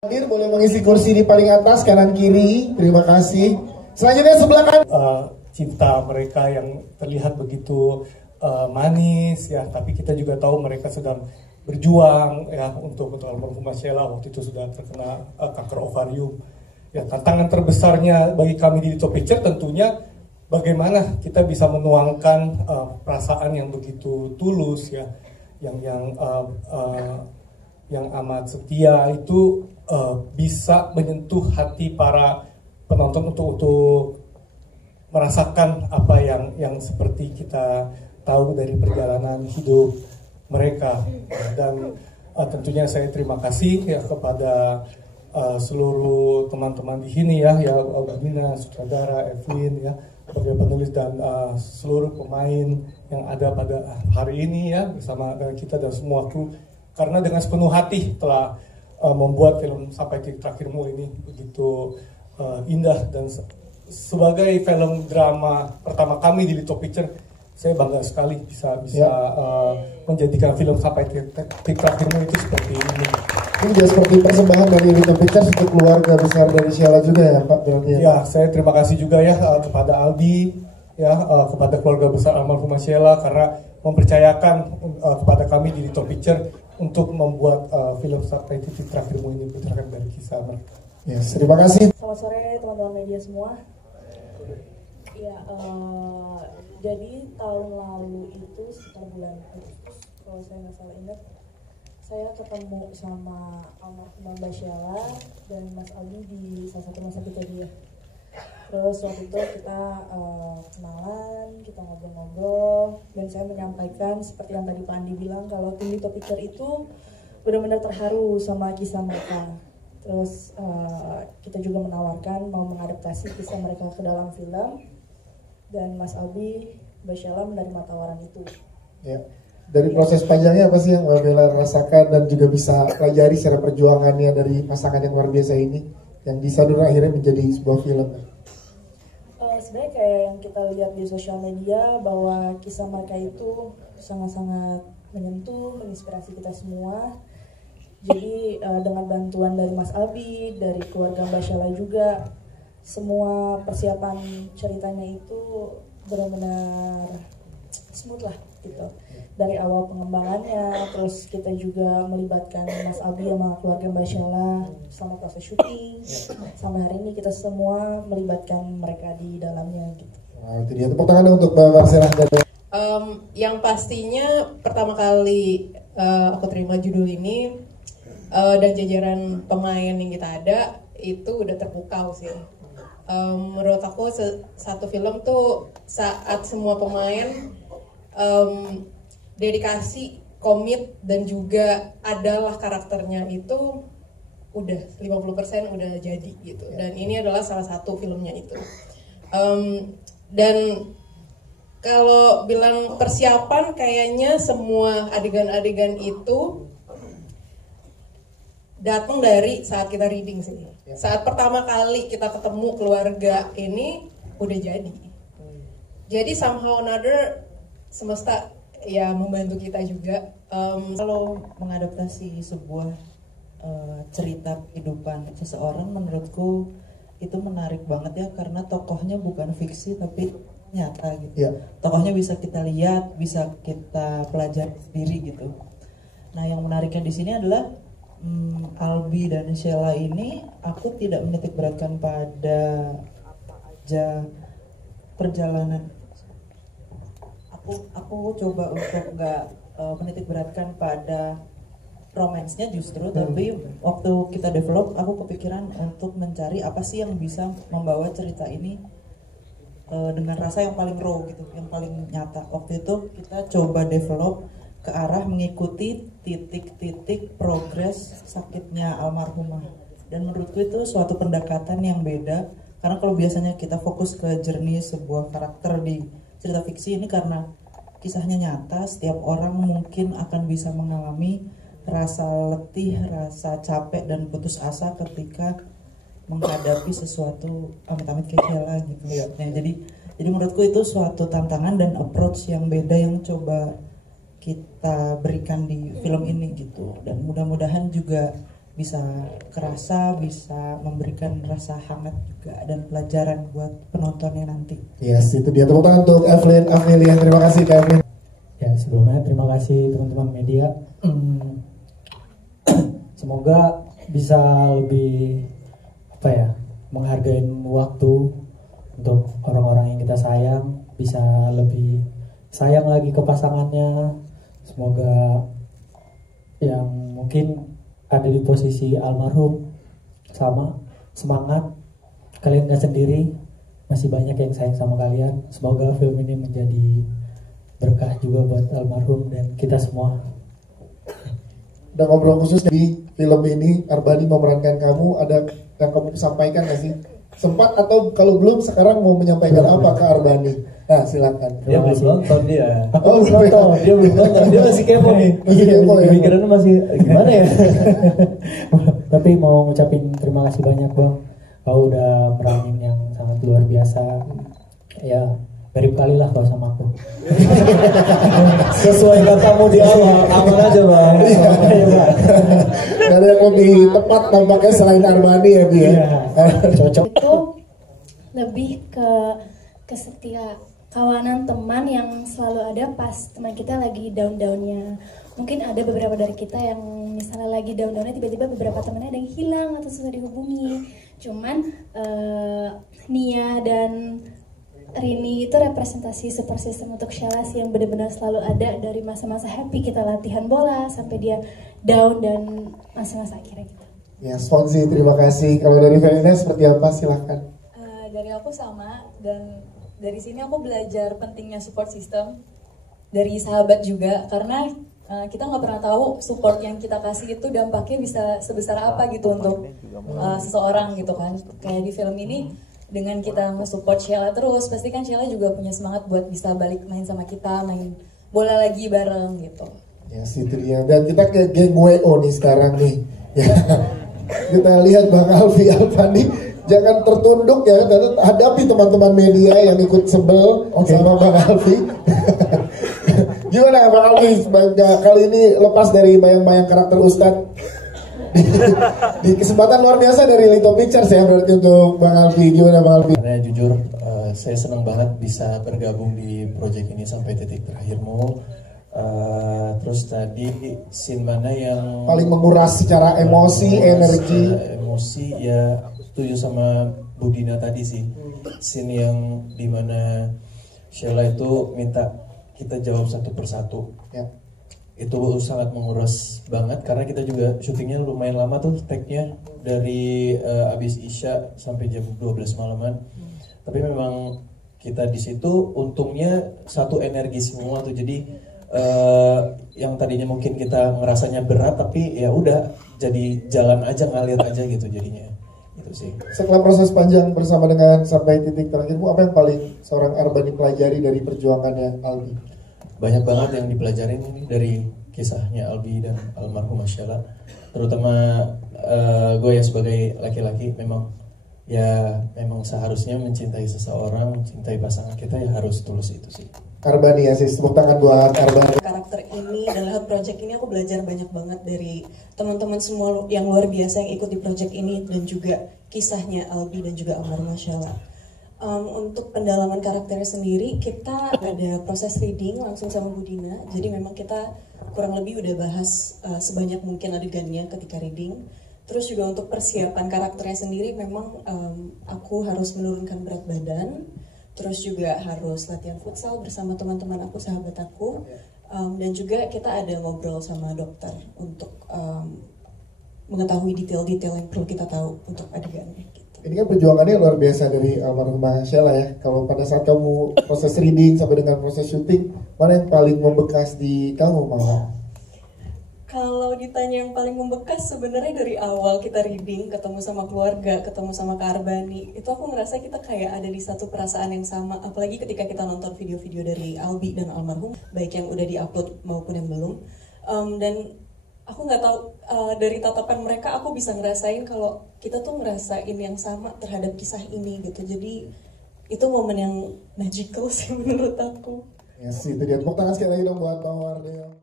Hadir boleh mengisi kursi di paling atas kanan kiri. Terima kasih. Selanjutnya sebelah kanan. Cinta mereka yang terlihat begitu manis ya, tapi kita juga tahu mereka sedang berjuang ya untuk almarhumah Sheila waktu itu sudah terkena kanker ovarium. Ya, tantangan terbesarnya bagi kami di Little Picture tentunya bagaimana kita bisa menuangkan perasaan yang begitu tulus ya, yang amat setia itu bisa menyentuh hati para penonton untuk merasakan apa yang seperti kita tahu dari perjalanan hidup mereka. Dan tentunya saya terima kasih ya kepada seluruh teman-teman di sini ya Mina, sutradara, Evin ya, sebagai penulis dan seluruh pemain yang ada pada hari ini ya bersama kita dan semua kru, karena dengan sepenuh hati telah membuat film Sampai Titik Terakhirmu ini begitu indah. Dan sebagai film drama pertama kami di Little Picture, saya bangga sekali bisa menjadikan film Sampai Titik Terakhirmu itu seperti ini. Ini juga seperti persembahan dari Little Picture untuk keluarga besar dari Sheila juga ya Pak berarti ya? Ya, saya terima kasih juga ya kepada Aldi ya, kepada keluarga besar almarhumah Sheila karena mempercayakan kepada kami di Little Picture untuk membuat film Sampai Titik Terakhirmu ini berdasarkan dari kisah mereka. Yes, terima kasih. Selamat sore teman-teman media semua. Ya, jadi tahun lalu itu sekitar bulan Agustus, kalau saya nggak salah ingat, saya ketemu sama almarhumah Mbak Sheila dan Mas Aldi di salah satu rumah sakit tadi ya. Terus waktu itu kita kenalan, kita ngobrol-ngobrol, dan saya menyampaikan seperti yang tadi Pak Andi bilang kalau tim Little Picture itu benar-benar terharu sama kisah mereka. Terus kita juga menawarkan mau mengadaptasi kisah mereka ke dalam film, dan Mas Aldi, Mbak Sheila menerima tawaran itu. Ya. Dari proses panjangnya apa sih yang Mbak Bella rasakan dan juga bisa pelajari secara perjuangannya dari pasangan yang luar biasa ini yang disadur akhirnya menjadi sebuah film? Sebenarnya kayak yang kita lihat di sosial media bahwa kisah mereka itu sangat-sangat menyentuh, menginspirasi kita semua. Jadi dengan bantuan dari Mas Albi, dari keluarga Mbak Sheila juga, semua persiapan ceritanya itu benar-benar smooth lah gitu. Dari awal pengembangannya, terus kita juga melibatkan Mas Albi sama keluarga Mbak Sheila sama proses syuting. Sampai hari ini kita semua melibatkan mereka di dalamnya gitu. Nah, itu dia, tepuk tangan untuk Mbak Marcella. Yang pastinya pertama kali aku terima judul ini dan jajaran pemain yang kita ada itu udah terpukau sih. Menurut aku satu film tuh saat semua pemain dedikasi, komit, dan juga adalah karakternya itu udah 50% udah jadi gitu. Dan ini adalah salah satu filmnya itu. Dan kalau bilang persiapan, kayaknya semua adegan-adegan itu datang dari saat kita reading sih. Saat pertama kali kita ketemu keluarga ini udah jadi. Jadi somehow another semesta ya membantu kita juga. Kalau mengadaptasi sebuah cerita kehidupan seseorang, menurutku itu menarik banget ya, karena tokohnya bukan fiksi tapi nyata gitu. Tokohnya bisa kita lihat, bisa kita pelajari sendiri gitu. Nah, yang menariknya di sini adalah Albi dan Sheila ini aku tidak menitik beratkan pada perjalanan. Aku coba untuk nggak menitik beratkan pada romansnya justru, tapi waktu kita develop aku kepikiran untuk mencari apa sih yang bisa membawa cerita ini dengan rasa yang paling raw gitu, yang paling nyata. Waktu itu kita coba develop ke arah mengikuti titik-titik progres sakitnya almarhumah, dan menurutku itu suatu pendekatan yang beda, karena kalau biasanya kita fokus ke journey sebuah karakter di cerita fiksi, ini karena kisahnya nyata, setiap orang mungkin akan bisa mengalami rasa letih, rasa capek dan putus asa ketika menghadapi sesuatu amit-amit kayak Sheila gitu. Nah, jadi menurutku itu suatu tantangan dan approach yang beda yang coba kita berikan di film ini gitu, dan mudah-mudahan juga bisa kerasa, bisa memberikan rasa hangat juga dan pelajaran buat penontonnya nanti. Yes, itu dia. Tepuk tangan untuk Evelyn Amelia. Terima kasih Kak Evelyn. Ya, sebelumnya terima kasih teman-teman media. Semoga bisa lebih menghargai waktu untuk orang-orang yang kita sayang, bisa lebih sayang lagi ke pasangannya. Semoga yang mungkin ada di posisi almarhum sama semangat, kalian gak sendiri, masih banyak yang sayang sama kalian. Semoga film ini menjadi berkah juga buat almarhum dan kita semua. Dan ngobrol khusus di film ini, Arbani memerankan kamu, ada yang kamu sampaikan gak sih? Sempat atau kalau belum sekarang mau menyampaikan apa ke Arbani? Nah, silakan. Dia belum nonton dia. Aku belum nonton, dia belum nonton, dia masih kepo nih. Masih kepo ya. Pikirannya masih gimana ya? Tapi mau ngucapin terima kasih banyak Bang. Kau udah meranin yang sangat luar biasa. Ya, mirip kali lah kau sama aku. Sesuai katamu di awal, aman aja Bang. Gak ada yang lebih tepat tampaknya selain Arbani ya, Bi ya. Cocok. Itu lebih ke kesetia kawanan teman yang selalu ada pas teman kita lagi down-downnya. Mungkin ada beberapa dari kita yang misalnya lagi down-downnya, tiba-tiba beberapa temannya ada yang hilang atau susah dihubungi. Cuman Nia dan Rini itu representasi support system untuk Sheila sih, yang benar-benar selalu ada dari masa-masa happy kita latihan bola sampai dia down dan masa-masa akhirnya gitu. Ya, Sponzi, terima kasih. Kalau dari Verena seperti apa? Silahkan. Dari aku sama, dan dari sini aku belajar pentingnya support system dari sahabat juga, karena kita nggak pernah tahu support yang kita kasih itu dampaknya bisa sebesar apa gitu untuk seseorang gitu kan. Kayak di film ini, dengan kita nge-support Sheila terus, pasti kan Sheila juga punya semangat buat bisa balik main sama kita, main bola lagi bareng gitu. Ya, situ dia. Dan kita ke geng WO nih sekarang nih. Ya. Kita lihat Bang Alfi Alfandi, jangan tertunduk ya, dan hadapi teman-teman media yang ikut sebel sama Bang Alfi. Gimana Bang Alfi, kali ini lepas dari bayang-bayang karakter Ustadz di kesempatan luar biasa dari Lito Pictures ya, berarti untuk Bang Alfi. Gimana Bang Alfi? Karena jujur saya senang banget bisa bergabung di proyek ini sampai titik terakhirmu. Terus tadi scene mana yang paling menguras secara emosi, energi? Emosi ya, aku setuju sama Budina tadi sih. Scene yang dimana Sheila itu minta kita jawab satu persatu. Ya. Itu sangat menguras banget karena kita juga syutingnya lumayan lama tuh, take-nya dari abis Isya sampai jam 12 malaman. Tapi memang kita di situ untungnya satu energi semua tuh, jadi yang tadinya mungkin kita ngerasanya berat tapi ya udah jadi jalan aja, ngalir aja gitu jadinya. Itu sih. Setelah proses panjang bersama dengan sampai titik terakhir, Bu, apa yang paling seorang Arbani pelajari dari perjuangannya Albi? Banyak banget yang dipelajarin ini dari kisahnya Albi dan almarhum Sheila. Terutama gue ya sebagai laki-laki memang seharusnya mencintai seseorang, mencintai pasangan kita ya harus tulus itu sih. Arbani ya sih, tepuk tangan buat Arbani. Karakter ini dan lewat project ini aku belajar banyak banget dari teman-teman semua yang luar biasa yang ikut di project ini, dan juga kisahnya Albi dan juga almarhum Sheila. Untuk pendalaman karakternya sendiri, kita ada proses reading langsung sama Budina. Jadi memang kita kurang lebih udah bahas sebanyak mungkin adegannya ketika reading. Terus juga untuk persiapan karakternya sendiri, memang aku harus menurunkan berat badan. Terus juga harus latihan futsal bersama teman-teman aku, sahabat aku. Dan juga kita ada ngobrol sama dokter untuk mengetahui detail-detail yang perlu kita tahu untuk adegannya. Ini kan perjuangannya luar biasa dari almarhumah Sheila ya. Kalau pada saat kamu proses reading sampai dengan proses syuting, mana yang paling membekas di kamu, Mama? Kalau ditanya yang paling membekas, sebenarnya dari awal kita reading, ketemu sama keluarga, ketemu sama Kak Arbani, itu aku ngerasa kita kayak ada di satu perasaan yang sama. Apalagi ketika kita nonton video-video dari Albi dan almarhum, baik yang udah diupload maupun yang belum. Dan aku nggak tahu, dari tatapan mereka aku bisa ngerasain kalau kita tuh ngerasain yang sama terhadap kisah ini gitu. Jadi itu momen yang magical sih menurut aku. Ya sih, itu dia. Tepuk tangan sekali lagi dong buat Bang Wardel.